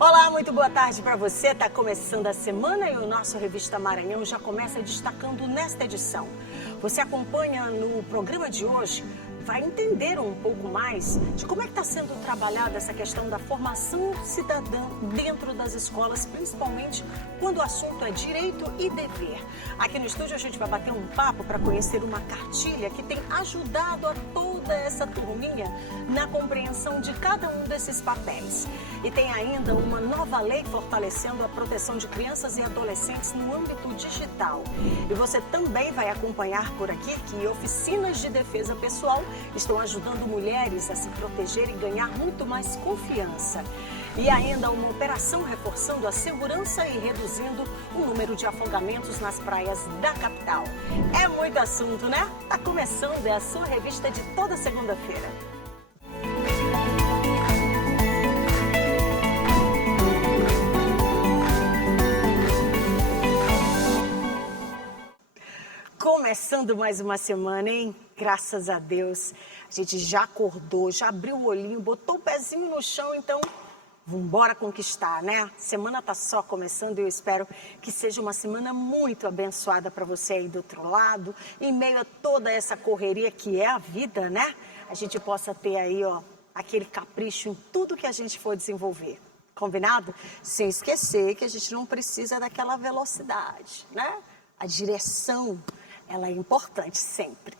Olá, muito boa tarde para você. Está começando a semana e o nosso Revista Maranhão já começa destacando nesta edição. Você acompanha no programa de hoje, vai entender um pouco mais de como é que está sendo trabalhada essa questão da formação cidadã dentro das escolas, principalmente quando o assunto é direito e dever. Aqui no estúdio a gente vai bater um papo para conhecer uma cartilha que tem ajudado a toda essa turminha na compreensão de cada um desses papéis. E tem ainda uma nova lei fortalecendo a proteção de crianças e adolescentes no âmbito digital. E você também vai acompanhar por aqui que oficinas de defesa pessoal estão ajudando mulheres a se proteger e ganhar muito mais confiança. E ainda uma operação reforçando a segurança e reduzindo o número de afogamentos nas praias da capital. É muito assunto, né? Tá começando, é a sua revista de toda segunda-feira. Começando mais uma semana, hein? Graças a Deus, a gente já acordou, já abriu o olhinho, botou o pezinho no chão, então vamos embora conquistar, né? Semana tá só começando e eu espero que seja uma semana muito abençoada para você aí do outro lado, em meio a toda essa correria que é a vida, né? A gente possa ter aí, ó, aquele capricho em tudo que a gente for desenvolver. Combinado? Sem esquecer que a gente não precisa daquela velocidade, né? A direção, ela é importante sempre.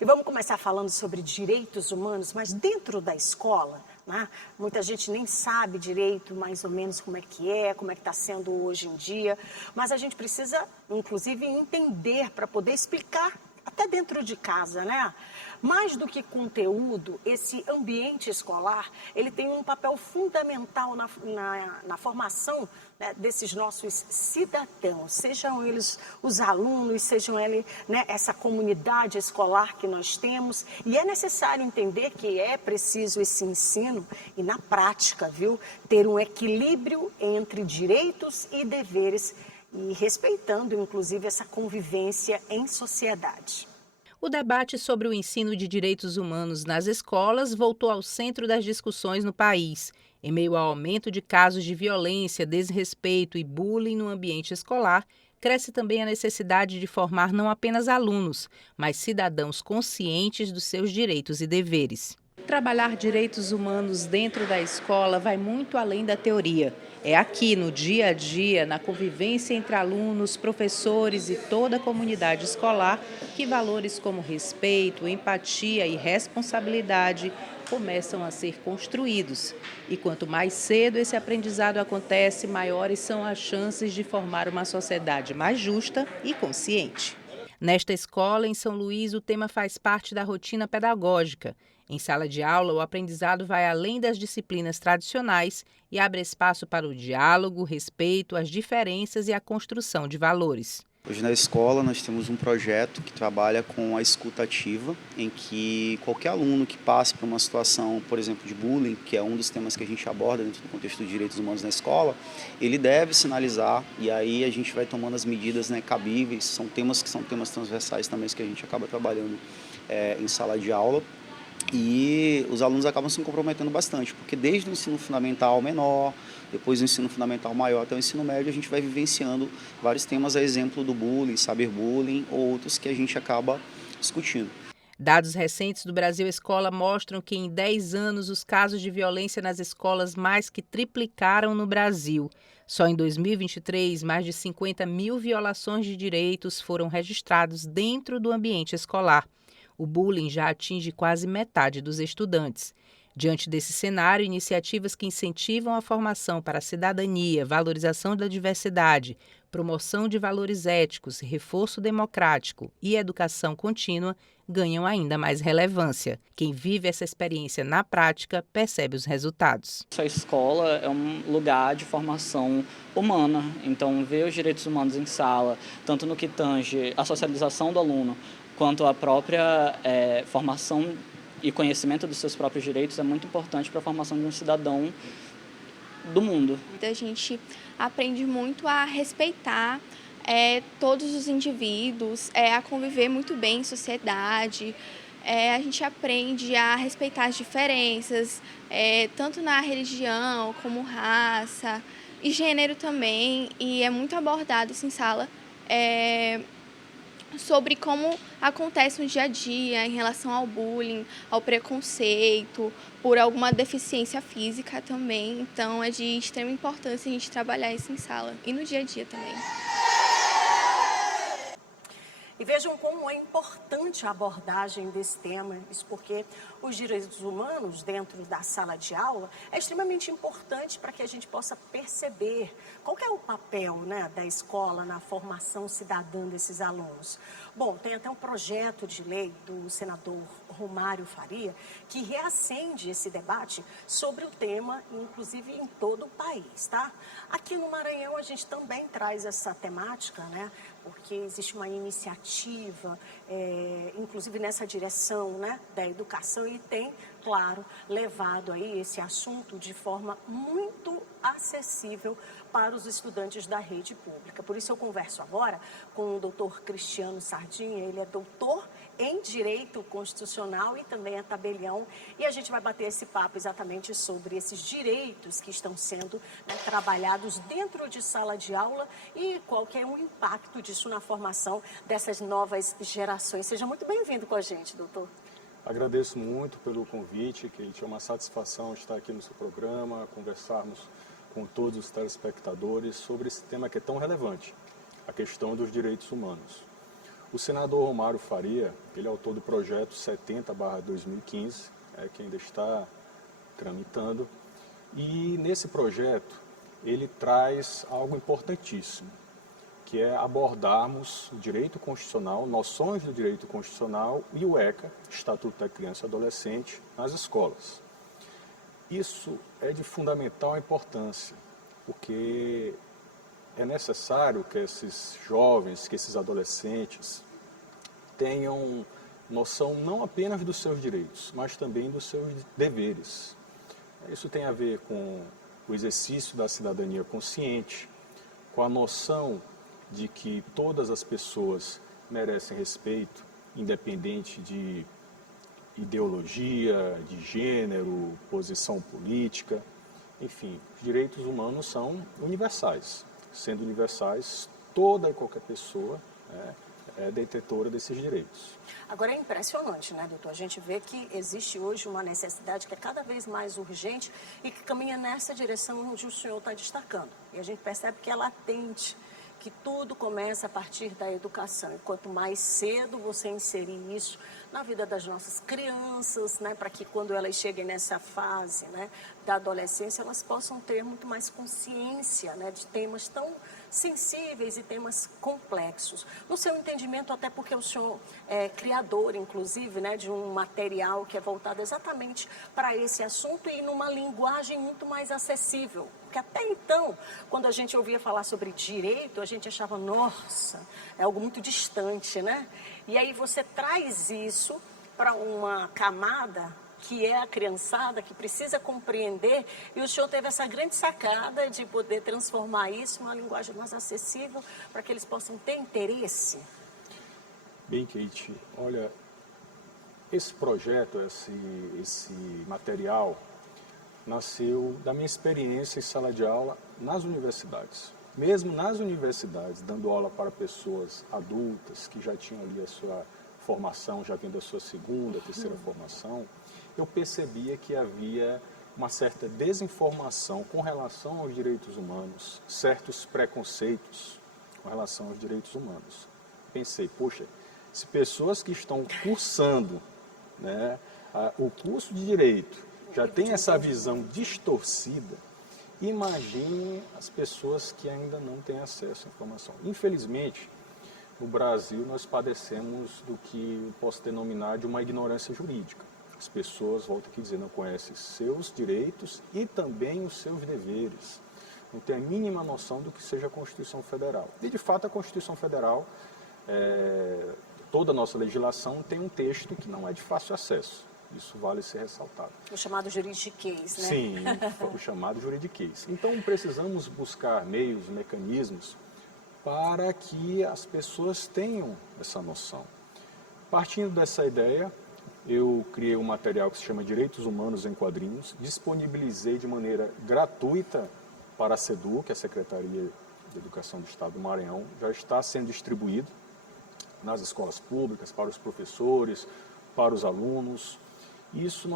E vamos começar falando sobre direitos humanos, mas dentro da escola, né? Muita gente nem sabe direito mais ou menos como é que está sendo hoje em dia, mas a gente precisa, inclusive, entender para poder explicar até dentro de casa, né? Mais do que conteúdo, esse ambiente escolar, ele tem um papel fundamental na formação, né, desses nossos cidadãos, sejam eles os alunos, sejam eles, né, essa comunidade escolar que nós temos. E é necessário entender que é preciso esse ensino e, na prática, viu, ter um equilíbrio entre direitos e deveres e respeitando, inclusive, essa convivência em sociedade. O debate sobre o ensino de direitos humanos nas escolas voltou ao centro das discussões no país. Em meio ao aumento de casos de violência, desrespeito e bullying no ambiente escolar, cresce também a necessidade de formar não apenas alunos, mas cidadãos conscientes dos seus direitos e deveres. Trabalhar direitos humanos dentro da escola vai muito além da teoria. É aqui, no dia a dia, na convivência entre alunos, professores e toda a comunidade escolar, que valores como respeito, empatia e responsabilidade começam a ser construídos. E quanto mais cedo esse aprendizado acontece, maiores são as chances de formar uma sociedade mais justa e consciente. Nesta escola, em São Luís, o tema faz parte da rotina pedagógica. Em sala de aula, o aprendizado vai além das disciplinas tradicionais e abre espaço para o diálogo, o respeito, as diferenças e a construção de valores. Hoje na escola nós temos um projeto que trabalha com a escuta ativa, em que qualquer aluno que passe por uma situação, por exemplo, de bullying, que é um dos temas que a gente aborda dentro do contexto dos direitos humanos na escola, ele deve sinalizar e aí a gente vai tomando as medidas, né, cabíveis. São temas que são temas transversais também que a gente acaba trabalhando em sala de aula. E os alunos acabam se comprometendo bastante, porque desde o ensino fundamental menor, depois do ensino fundamental maior até o ensino médio, a gente vai vivenciando vários temas, a exemplo do bullying, cyberbullying ou outros que a gente acaba discutindo. Dados recentes do Brasil Escola mostram que em 10 anos os casos de violência nas escolas mais que triplicaram no Brasil. Só em 2023, mais de 50 mil violações de direitos foram registrados dentro do ambiente escolar. O bullying já atinge quase metade dos estudantes. Diante desse cenário, iniciativas que incentivam a formação para a cidadania, valorização da diversidade, promoção de valores éticos, reforço democrático e educação contínua ganham ainda mais relevância. Quem vive essa experiência na prática percebe os resultados. A escola é um lugar de formação humana, então ver os direitos humanos em sala, tanto no que tange a socialização do aluno, quanto à própria formação e conhecimento dos seus próprios direitos é muito importante para a formação de um cidadão do mundo. A gente aprende muito a respeitar todos os indivíduos, a conviver muito bem em sociedade, a gente aprende a respeitar as diferenças, tanto na religião como raça e gênero também, e é muito abordado isso em sala, sobre como acontece no dia a dia em relação ao bullying, ao preconceito, por alguma deficiência física também. Então é de extrema importância a gente trabalhar isso em sala e no dia a dia também. E vejam como é importante a abordagem desse tema, isso porque os direitos humanos dentro da sala de aula é extremamente importante para que a gente possa perceber qual que é o papel, né, da escola na formação cidadã desses alunos. Bom, tem até um projeto de lei do senador Romário Faria que reacende esse debate sobre o tema, inclusive em todo o país, tá? Aqui no Maranhão a gente também traz essa temática, né? Porque existe uma iniciativa, inclusive nessa direção, né, da educação, e tem, claro, levado aí esse assunto de forma muito acessível para os estudantes da rede pública. Por isso eu converso agora com o doutor Cristiano Sardinha, ele é doutor em Direito Constitucional e também é tabelião, e a gente vai bater esse papo exatamente sobre esses direitos que estão sendo, né, trabalhados dentro de sala de aula e qual que é o impacto disso na formação dessas novas gerações. Seja muito bem-vindo com a gente, doutor. Agradeço muito pelo convite, que é uma satisfação estar aqui no seu programa, conversarmos com todos os telespectadores sobre esse tema que é tão relevante, a questão dos direitos humanos. O senador Romário Faria, ele é autor do projeto 70/2015, que ainda está tramitando, e nesse projeto ele traz algo importantíssimo, que é abordarmos o direito constitucional, noções do direito constitucional e o ECA, Estatuto da Criança e Adolescente, nas escolas. Isso é de fundamental importância, porque é necessário que esses jovens, que esses adolescentes tenham noção não apenas dos seus direitos, mas também dos seus deveres. Isso tem a ver com o exercício da cidadania consciente, com a noção de que todas as pessoas merecem respeito, independente de ideologia, de gênero, posição política. Enfim, os direitos humanos são universais. Sendo universais, toda e qualquer pessoa é detentora desses direitos. Agora é impressionante, né, doutor? A gente vê que existe hoje uma necessidade que é cada vez mais urgente e que caminha nessa direção onde o senhor está destacando. E a gente percebe que é latente, que tudo começa a partir da educação. E quanto mais cedo você inserir isso na vida das nossas crianças, né, para que quando elas cheguem nessa fase, né, da adolescência, elas possam ter muito mais consciência, né, de temas tão sensíveis e temas complexos. No seu entendimento, até porque o senhor é criador, inclusive, né, de um material que é voltado exatamente para esse assunto e numa linguagem muito mais acessível. Porque até então, quando a gente ouvia falar sobre direito, a gente achava, nossa, é algo muito distante, né? E aí você traz isso para uma camada que é a criançada, que precisa compreender, e o senhor teve essa grande sacada de poder transformar isso numa linguagem mais acessível para que eles possam ter interesse. Bem, Kate, olha, esse projeto, esse material, nasceu da minha experiência em sala de aula nas universidades. Mesmo nas universidades, dando aula para pessoas adultas que já tinham ali a sua formação, já vindo a sua segunda, terceira formação, eu percebia que havia uma certa desinformação com relação aos direitos humanos, certos preconceitos com relação aos direitos humanos. Pensei, poxa, se pessoas que estão cursando, né, o curso de Direito já têm essa visão distorcida, imagine as pessoas que ainda não têm acesso à informação. Infelizmente, no Brasil, nós padecemos do que eu posso denominar de uma ignorância jurídica. As pessoas, volto aqui a dizer, não conhecem seus direitos e também os seus deveres. Não têm a mínima noção do que seja a Constituição Federal. E, de fato, a Constituição Federal, toda a nossa legislação tem um texto que não é de fácil acesso. Isso vale ser ressaltado. O chamado juridiquês, né? Sim, o chamado juridiquês. Então, precisamos buscar meios, mecanismos para que as pessoas tenham essa noção. Partindo dessa ideia, eu criei um material que se chama Direitos Humanos em Quadrinhos, disponibilizei de maneira gratuita para a SEDUC, a Secretaria de Educação do Estado do Maranhão, já está sendo distribuído nas escolas públicas, para os professores, para os alunos. Isso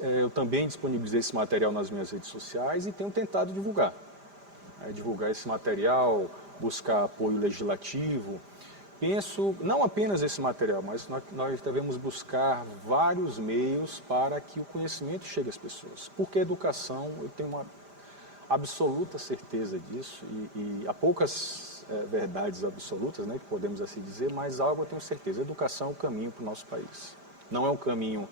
eu também disponibilizei esse material nas minhas redes sociais e tenho tentado divulgar. Divulgar esse material, buscar apoio legislativo. Penso, não apenas esse material, mas nós devemos buscar vários meios para que o conhecimento chegue às pessoas. Porque a educação, eu tenho uma absoluta certeza disso, e há poucas verdades absolutas, né, que podemos assim dizer, mas algo eu tenho certeza, a educação é o caminho para o nosso país. Não é um caminho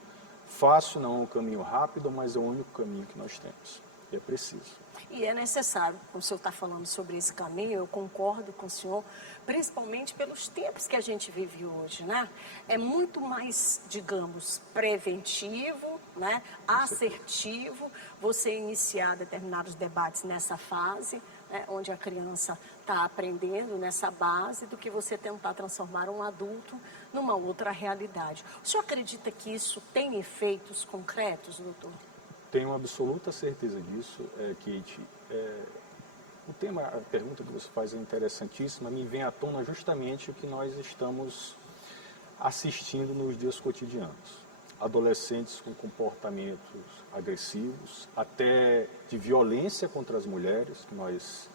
fácil, não é um caminho rápido, mas é o único caminho que nós temos, e é preciso. E é necessário, como o senhor está falando sobre esse caminho, eu concordo com o senhor, principalmente pelos tempos que a gente vive hoje, né? É muito mais, digamos, preventivo, né? Assertivo, você iniciar determinados debates nessa fase, né? Onde a criança está aprendendo nessa base, do que você tentar transformar um adulto numa outra realidade. O senhor acredita que isso tem efeitos concretos, doutor? Tenho absoluta certeza disso, Kate. A pergunta que você faz é interessantíssima, me vem à tona justamente o que nós estamos assistindo nos dias cotidianos. Adolescentes com comportamentos agressivos, até de violência contra as mulheres, que nós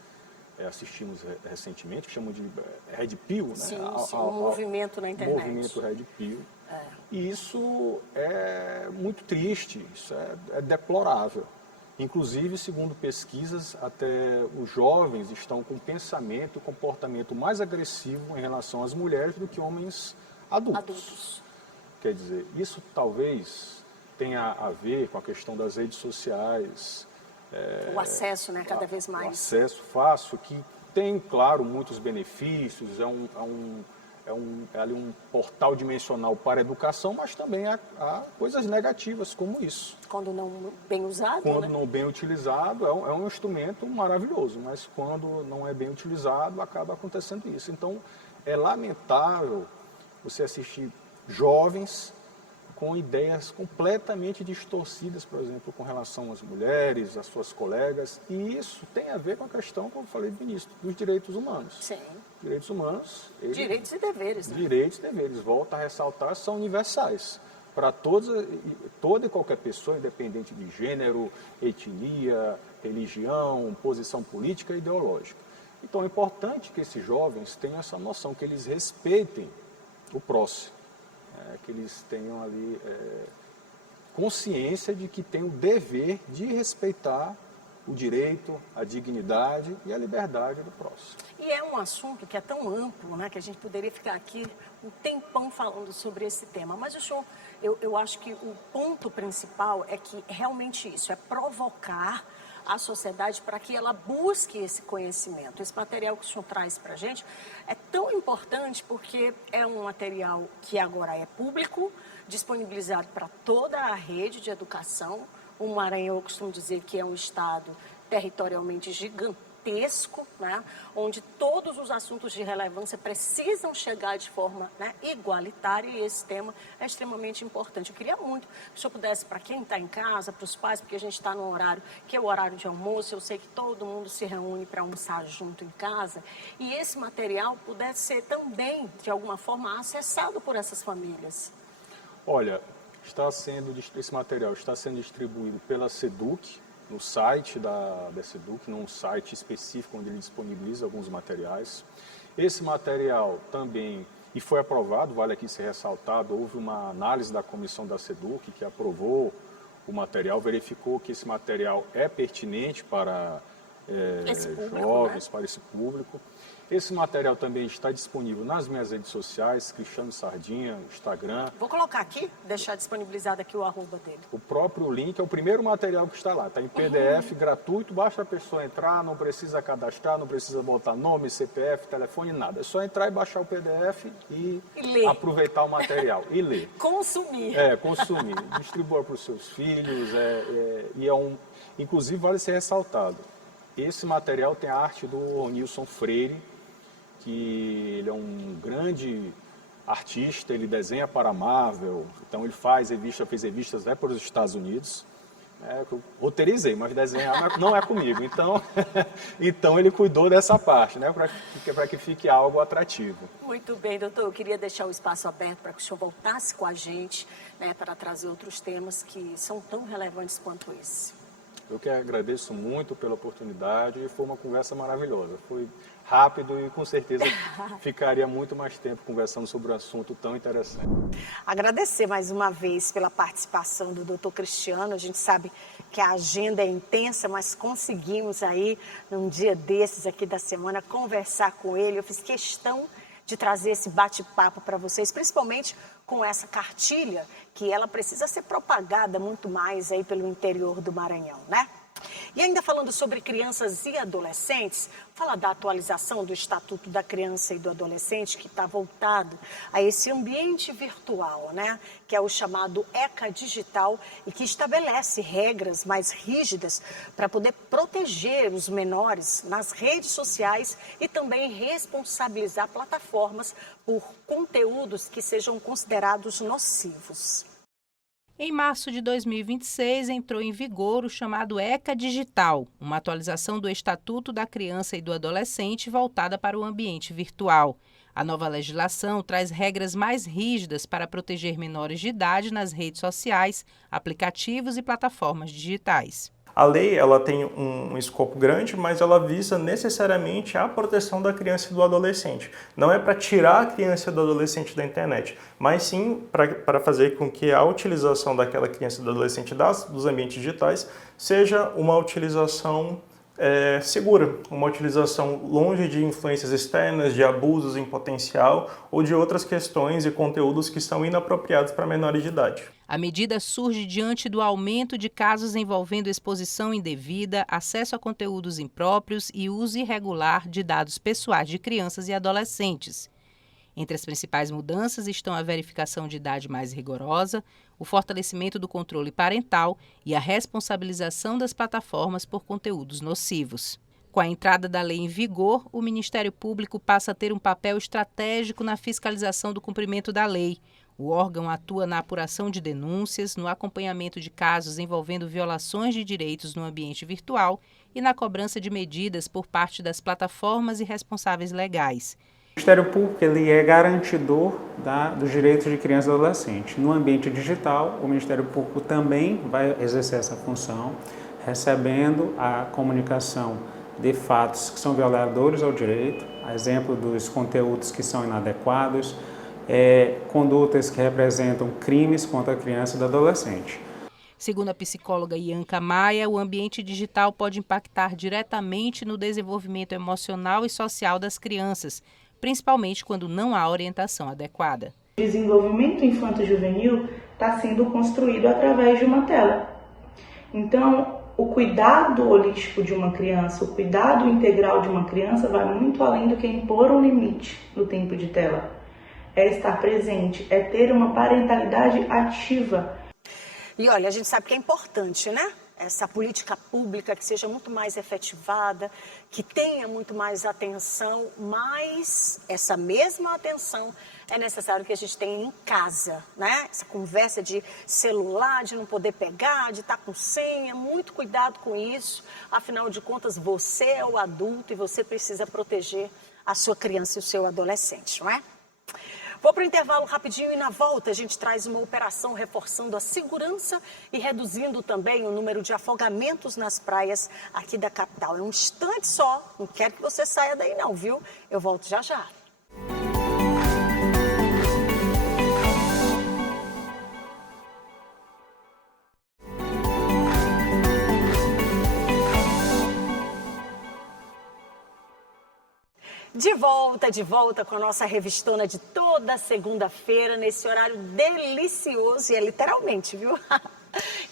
assistimos recentemente, que chamam de Red Pill, né? Sim, um movimento na internet. Movimento Red Pill. E isso é muito triste, isso é deplorável. Inclusive, segundo pesquisas, até os jovens estão com pensamento e comportamento mais agressivo em relação às mulheres do que homens adultos. Quer dizer, isso talvez tenha a ver com a questão das redes sociais. O acesso, né, cada vez mais. O acesso fácil, que tem, claro, muitos benefícios, é ali um portal dimensional para a educação, mas também há coisas negativas como isso. Quando não bem usado, Quando né? não bem utilizado, é um instrumento maravilhoso, mas quando não é bem utilizado, acaba acontecendo isso. Então, é lamentável você assistir jovens com ideias completamente distorcidas, por exemplo, com relação às mulheres, às suas colegas, e isso tem a ver com a questão, como eu falei no início, dos direitos humanos. Sim. Direitos humanos... Direitos e deveres, né? Direitos e deveres, volto a ressaltar, são universais. Para toda e qualquer pessoa, independente de gênero, etnia, religião, posição política e ideológica. Então, é importante que esses jovens tenham essa noção, que eles respeitem o próximo. Que eles tenham ali consciência de que tem o dever de respeitar o direito, a dignidade e a liberdade do próximo. E é um assunto que é tão amplo, né, que a gente poderia ficar aqui um tempão falando sobre esse tema. Mas o senhor, eu acho que o ponto principal é que realmente isso, é provocar a sociedade para que ela busque esse conhecimento. Esse material que o senhor traz para a gente é tão importante porque é um material que agora é público, disponibilizado para toda a rede de educação. O Maranhão, eu costumo dizer que é um estado territorialmente gigantesco, né, onde todos os assuntos de relevância precisam chegar de forma, né, igualitária, e esse tema é extremamente importante. Eu queria muito que o senhor pudesse, para quem está em casa, para os pais, porque a gente está no horário que é o horário de almoço, eu sei que todo mundo se reúne para almoçar junto em casa, e esse material pudesse ser também, de alguma forma, acessado por essas famílias. Olha, esse material está sendo distribuído pela SEDUC, no site da SEDUC, num site específico onde ele disponibiliza alguns materiais. Esse material também, e foi aprovado, vale aqui ser ressaltado, houve uma análise da comissão da SEDUC que aprovou o material, verificou que esse material é pertinente para jovens, né? Para esse público. Esse material também está disponível nas minhas redes sociais, Cristiano Sardinha, Instagram. Vou colocar aqui, deixar disponibilizado aqui o arroba dele. O próprio link é o primeiro material que está lá, está em PDF, gratuito, basta a pessoa entrar, não precisa cadastrar, não precisa botar nome, CPF, telefone, nada. É só entrar e baixar o PDF e aproveitar o material e ler. Consumir. Consumir. Distribua para os seus filhos, inclusive vale ser ressaltado. Esse material tem a arte do Nilson Freire, que ele é um grande artista, ele desenha para a Marvel, então ele fez revistas para os Estados Unidos. Eu roteirizei, mas desenhar não é comigo. Então ele cuidou dessa parte, né, para que fique algo atrativo. Muito bem, doutor. Eu queria deixar o espaço aberto para que o senhor voltasse com a gente, né, para trazer outros temas que são tão relevantes quanto esse. Eu que agradeço muito pela oportunidade e foi uma conversa maravilhosa. Foi rápido e com certeza ficaria muito mais tempo conversando sobre um assunto tão interessante. Agradecer mais uma vez pela participação do doutor Cristiano. A gente sabe que a agenda é intensa, mas conseguimos aí, num dia desses aqui da semana, conversar com ele. Eu fiz questão de trazer esse bate-papo para vocês, principalmente com essa cartilha, que ela precisa ser propagada muito mais aí pelo interior do Maranhão, né? E ainda falando sobre crianças e adolescentes, fala da atualização do Estatuto da Criança e do Adolescente, que está voltado a esse ambiente virtual, né? Que é o chamado ECA Digital e que estabelece regras mais rígidas para poder proteger os menores nas redes sociais e também responsabilizar plataformas por conteúdos que sejam considerados nocivos. Em março de 2026, entrou em vigor o chamado ECA Digital, uma atualização do Estatuto da Criança e do Adolescente voltada para o ambiente virtual. A nova legislação traz regras mais rígidas para proteger menores de idade nas redes sociais, aplicativos e plataformas digitais. A lei ela tem um escopo grande, mas ela visa necessariamente a proteção da criança e do adolescente. Não é para tirar a criança e do adolescente da internet, mas sim para fazer com que a utilização daquela criança e do adolescente dos ambientes digitais seja uma utilização segura, uma utilização longe de influências externas, de abusos em potencial ou de outras questões e conteúdos que são inapropriados para menores de idade. A medida surge diante do aumento de casos envolvendo exposição indevida, acesso a conteúdos impróprios e uso irregular de dados pessoais de crianças e adolescentes. Entre as principais mudanças estão a verificação de idade mais rigorosa, o fortalecimento do controle parental e a responsabilização das plataformas por conteúdos nocivos. Com a entrada da lei em vigor, o Ministério Público passa a ter um papel estratégico na fiscalização do cumprimento da lei. O órgão atua na apuração de denúncias, no acompanhamento de casos envolvendo violações de direitos no ambiente virtual e na cobrança de medidas por parte das plataformas e responsáveis legais. O Ministério Público ele é garantidor dos direitos de criança e adolescente. No ambiente digital, o Ministério Público também vai exercer essa função, recebendo a comunicação de fatos que são violadores ao direito, a exemplo dos conteúdos que são inadequados, condutas que representam crimes contra a criança e do adolescente. Segundo a psicóloga Ianca Maia, o ambiente digital pode impactar diretamente no desenvolvimento emocional e social das crianças, principalmente quando não há orientação adequada. O desenvolvimento infanto-juvenil está sendo construído através de uma tela. Então, o cuidado holístico de uma criança, o cuidado integral de uma criança vai muito além do que impor um limite no tempo de tela. É estar presente, é ter uma parentalidade ativa. E olha, a gente sabe que é importante, né? Essa política pública que seja muito mais efetivada, que tenha muito mais atenção, mas essa mesma atenção é necessário que a gente tenha em casa, né? Essa conversa de celular, de não poder pegar, de estar com senha, muito cuidado com isso. Afinal de contas, você é o adulto e você precisa proteger a sua criança e o seu adolescente, não é? Vou para o intervalo rapidinho e na volta a gente traz uma operação reforçando a segurança e reduzindo também o número de afogamentos nas praias aqui da capital. É um instante só, não quero que você saia daí não, viu? Eu volto já já. De volta com a nossa revistona de toda segunda-feira, nesse horário delicioso, e é literalmente, viu?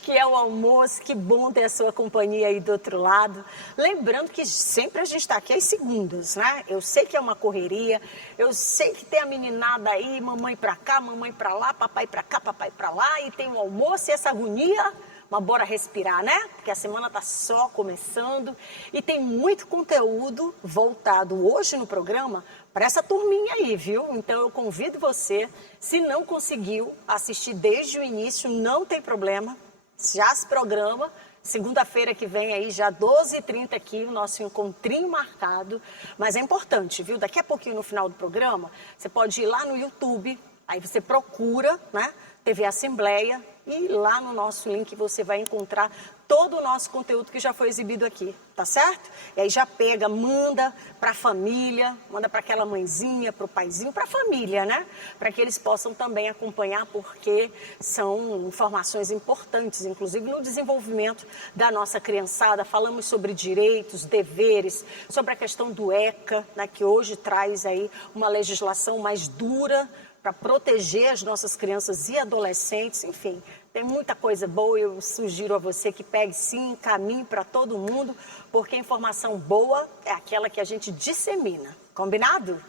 Que é o almoço, que bom ter a sua companhia aí do outro lado. Lembrando que sempre a gente está aqui às segundas, né? Eu sei que é uma correria, eu sei que tem a meninada aí, mamãe pra cá, mamãe pra lá, papai pra cá, papai pra lá, e tem o almoço e essa agonia, Mas bora respirar, né? Porque a semana tá só começando e tem muito conteúdo voltado hoje no programa para essa turminha aí, viu? Então eu convido você, se não conseguiu assistir desde o início, não tem problema, já se programa. Segunda-feira que vem aí, já 12h30 aqui, o nosso encontrinho marcado. Mas é importante, viu? Daqui a pouquinho no final do programa, você pode ir lá no YouTube, aí você procura, né? TV Assembleia, e lá no nosso link você vai encontrar todo o nosso conteúdo que já foi exibido aqui, tá certo? E aí já pega, manda para a família, manda para aquela mãezinha, para o paizinho, para a família, né? Para que eles possam também acompanhar, porque são informações importantes, inclusive no desenvolvimento da nossa criançada. Falamos sobre direitos, deveres, sobre a questão do ECA, né, que hoje traz aí uma legislação mais dura para proteger as nossas crianças e adolescentes, enfim. Tem muita coisa boa, eu sugiro a você que pegue sim, encaminhe para todo mundo, porque informação boa é aquela que a gente dissemina. Combinado?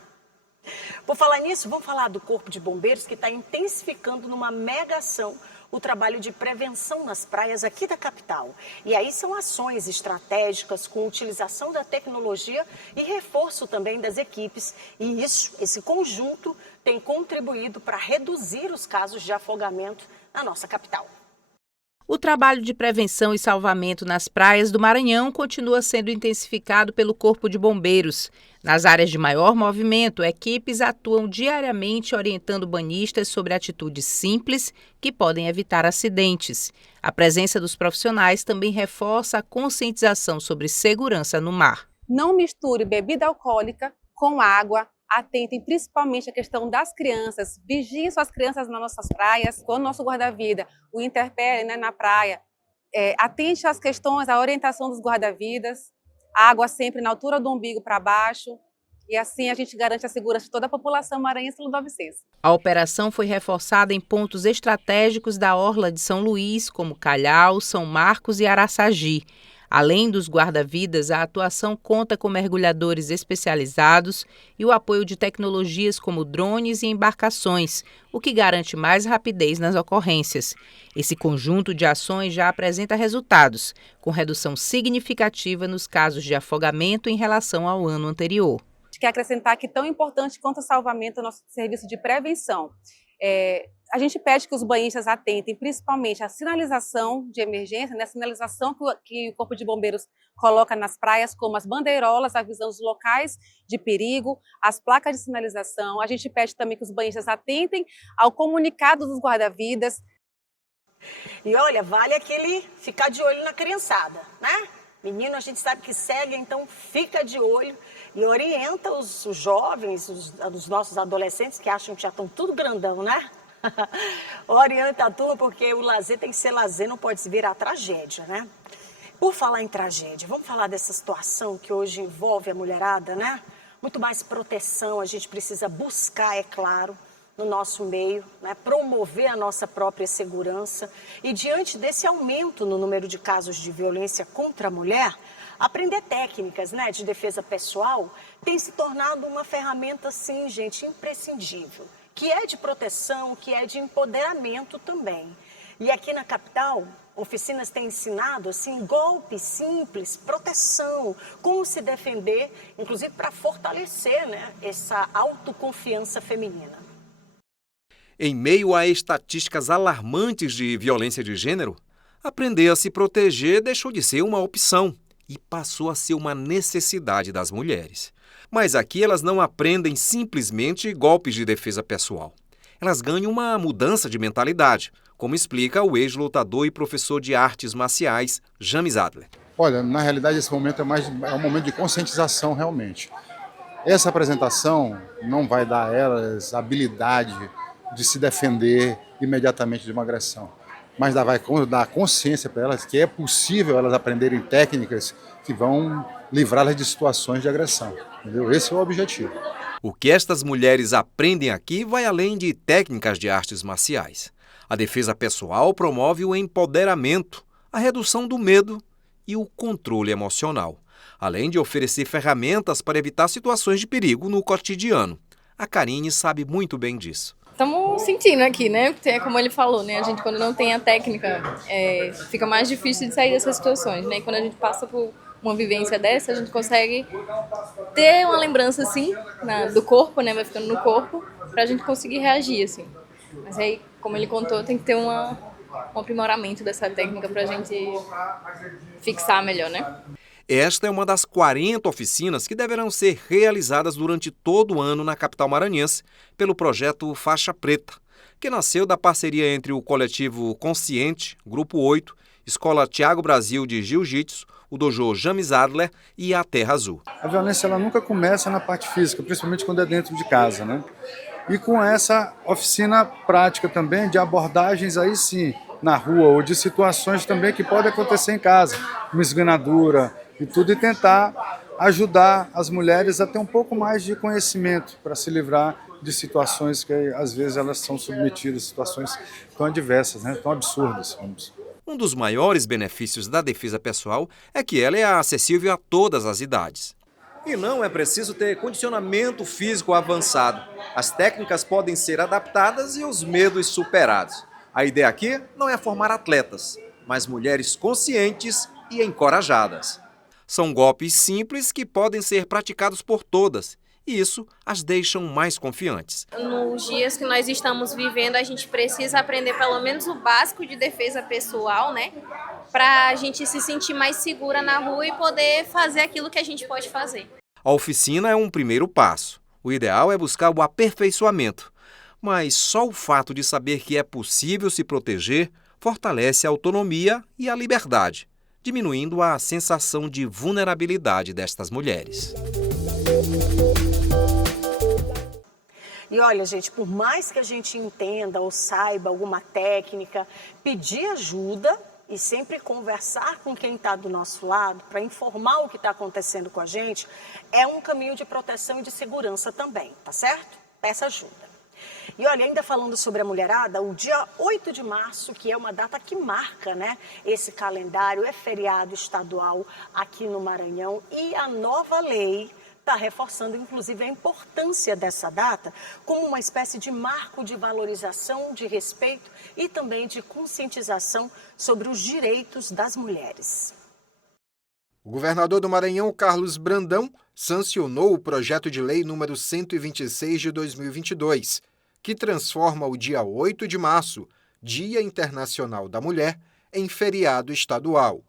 Por falar nisso, vamos falar do Corpo de Bombeiros, que está intensificando numa mega ação o trabalho de prevenção nas praias aqui da capital. E aí são ações estratégicas com utilização da tecnologia e reforço também das equipes. E esse conjunto tem contribuído para reduzir os casos de afogamento na nossa capital. O trabalho de prevenção e salvamento nas praias do Maranhão continua sendo intensificado pelo Corpo de Bombeiros. Nas áreas de maior movimento, equipes atuam diariamente orientando banhistas sobre atitudes simples que podem evitar acidentes. A presença dos profissionais também reforça a conscientização sobre segurança no mar. Não misture bebida alcoólica com água. Atentem principalmente à questão das crianças, vigiem suas crianças nas nossas praias, quando o nosso guarda-vida o interpele, né, na praia, atente às questões, à orientação dos guarda-vidas, água sempre na altura do umbigo para baixo, e assim a gente garante a segurança de toda a população maranhense e ludovicense. A operação foi reforçada em pontos estratégicos da orla de São Luís, como Calhau, São Marcos e Araçagi. Além dos guarda-vidas, a atuação conta com mergulhadores especializados e o apoio de tecnologias como drones e embarcações, o que garante mais rapidez nas ocorrências. Esse conjunto de ações já apresenta resultados, com redução significativa nos casos de afogamento em relação ao ano anterior. A gente quer acrescentar que tão importante quanto o salvamento é o nosso serviço de prevenção. A gente pede que os banhistas atentem principalmente à sinalização de emergência, né? A sinalização que o Corpo de Bombeiros coloca nas praias, como as bandeirolas avisando os locais de perigo, as placas de sinalização. A gente pede também que os banhistas atentem ao comunicado dos guarda-vidas. E olha, vale aquele ficar de olho na criançada, né? Menino, a gente sabe que segue, então fica de olho e orienta os jovens, os nossos adolescentes que acham que já estão tudo grandão, né? Orienta a turma, porque o lazer tem que ser lazer, não pode se virar tragédia, né? Por falar em tragédia, vamos falar dessa situação que hoje envolve a mulherada, né? Muito mais proteção a gente precisa buscar, é claro, no nosso meio, né? Promover a nossa própria segurança. E diante desse aumento no número de casos de violência contra a mulher, aprender técnicas, né, de defesa pessoal tem se tornado uma ferramenta, sim, gente, imprescindível, que é de proteção, que é de empoderamento também. E aqui na capital, oficinas têm ensinado, assim, golpes simples, proteção, como se defender, inclusive para fortalecer, né, essa autoconfiança feminina. Em meio a estatísticas alarmantes de violência de gênero, aprender a se proteger deixou de ser uma opção e passou a ser uma necessidade das mulheres. Mas aqui elas não aprendem simplesmente golpes de defesa pessoal. Elas ganham uma mudança de mentalidade, como explica o ex-lutador e professor de artes marciais, James Adler. Olha, na realidade esse momento é um momento de conscientização realmente. Essa apresentação não vai dar a elas a habilidade de se defender imediatamente de uma agressão, mas vai dar consciência para elas que é possível elas aprenderem técnicas que vão livrá-las de situações de agressão. Entendeu? Esse é o objetivo. O que estas mulheres aprendem aqui vai além de técnicas de artes marciais. A defesa pessoal promove o empoderamento, a redução do medo e o controle emocional, além de oferecer ferramentas para evitar situações de perigo no cotidiano. A Karine sabe muito bem disso. Estamos sentindo aqui, né? Porque, como ele falou, né? A gente, quando não tem a técnica, fica mais difícil de sair dessas situações, né? E quando a gente passa por uma vivência dessa, a gente consegue ter uma lembrança, assim, do corpo, né? Vai ficando no corpo, pra gente conseguir reagir, assim. Mas aí, como ele contou, tem que ter um aprimoramento dessa técnica pra gente fixar melhor, né? Esta é uma das 40 oficinas que deverão ser realizadas durante todo o ano na capital maranhense pelo projeto Faixa Preta, que nasceu da parceria entre o coletivo Consciente, Grupo 8, Escola Thiago Brasil de Jiu-Jitsu, o Dojo James Adler e a Terra Azul. A violência ela nunca começa na parte física, principalmente quando é dentro de casa, né? E com essa oficina prática também de abordagens aí sim, na rua, ou de situações também que podem acontecer em casa, uma esganadura e tudo, e tentar ajudar as mulheres a ter um pouco mais de conhecimento para se livrar de situações que às vezes elas são submetidas, situações tão adversas, né? Tão absurdas. Um dos maiores benefícios da defesa pessoal é que ela é acessível a todas as idades. E não é preciso ter condicionamento físico avançado. As técnicas podem ser adaptadas e os medos superados. A ideia aqui não é formar atletas, mas mulheres conscientes e encorajadas. São golpes simples que podem ser praticados por todas, e isso as deixam mais confiantes. Nos dias que nós estamos vivendo, a gente precisa aprender pelo menos o básico de defesa pessoal, né? Para a gente se sentir mais segura na rua e poder fazer aquilo que a gente pode fazer. A oficina é um primeiro passo. O ideal é buscar o aperfeiçoamento. Mas só o fato de saber que é possível se proteger fortalece a autonomia e a liberdade, diminuindo a sensação de vulnerabilidade destas mulheres. E olha, gente, por mais que a gente entenda ou saiba alguma técnica, pedir ajuda e sempre conversar com quem está do nosso lado para informar o que está acontecendo com a gente é um caminho de proteção e de segurança também, tá certo? Peça ajuda. E olha, ainda falando sobre a mulherada, o dia 8 de março, que é uma data que marca, né, esse calendário, é feriado estadual aqui no Maranhão, e a nova lei está reforçando, inclusive, a importância dessa data como uma espécie de marco de valorização, de respeito e também de conscientização sobre os direitos das mulheres. O governador do Maranhão, Carlos Brandão, sancionou o projeto de lei número 126 de 2022, que transforma o dia 8 de março, Dia Internacional da Mulher, em feriado estadual.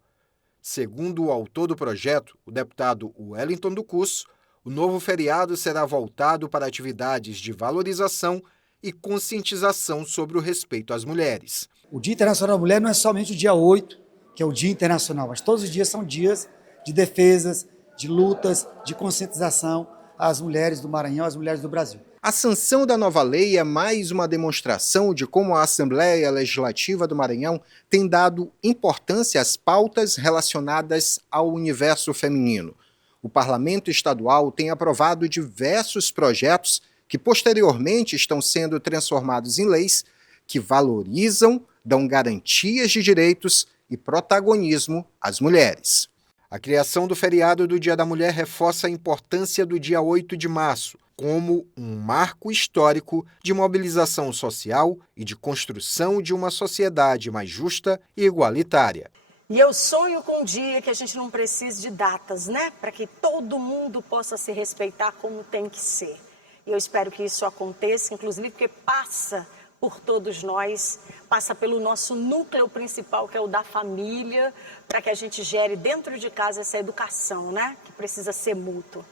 Segundo o autor do projeto, o deputado Wellington do Curso, o novo feriado será voltado para atividades de valorização e conscientização sobre o respeito às mulheres. O Dia Internacional da Mulher não é somente o dia 8, que é o Dia Internacional, mas todos os dias são dias de defesas, de lutas, de conscientização às mulheres do Maranhão, às mulheres do Brasil. A sanção da nova lei é mais uma demonstração de como a Assembleia Legislativa do Maranhão tem dado importância às pautas relacionadas ao universo feminino. O Parlamento Estadual tem aprovado diversos projetos que posteriormente estão sendo transformados em leis que valorizam, dão garantias de direitos e protagonismo às mulheres. A criação do feriado do Dia da Mulher reforça a importância do dia 8 de março, como um marco histórico de mobilização social e de construção de uma sociedade mais justa e igualitária. E eu sonho com um dia que a gente não precise de datas, né? Para que todo mundo possa se respeitar como tem que ser. E eu espero que isso aconteça, inclusive porque passa por todos nós, passa pelo nosso núcleo principal, que é o da família, para que a gente gere dentro de casa essa educação, né? Que precisa ser mútua.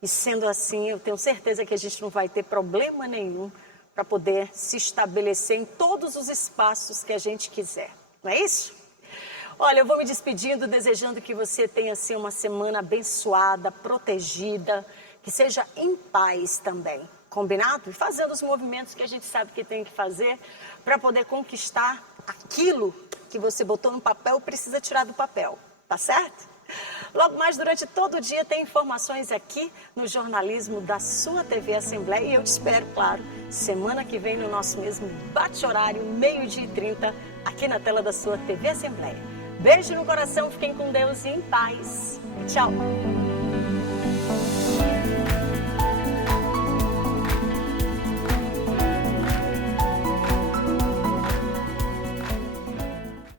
E sendo assim, eu tenho certeza que a gente não vai ter problema nenhum para poder se estabelecer em todos os espaços que a gente quiser. Não é isso? Olha, eu vou me despedindo, desejando que você tenha assim, uma semana abençoada, protegida, que seja em paz também. Combinado? E fazendo os movimentos que a gente sabe que tem que fazer para poder conquistar aquilo que você botou no papel, precisa tirar do papel. Tá certo? Logo mais, durante todo o dia, tem informações aqui no jornalismo da sua TV Assembleia. E eu te espero, claro, semana que vem no nosso mesmo bate-horário, 12h30, aqui na tela da sua TV Assembleia. Beijo no coração, fiquem com Deus e em paz. Tchau!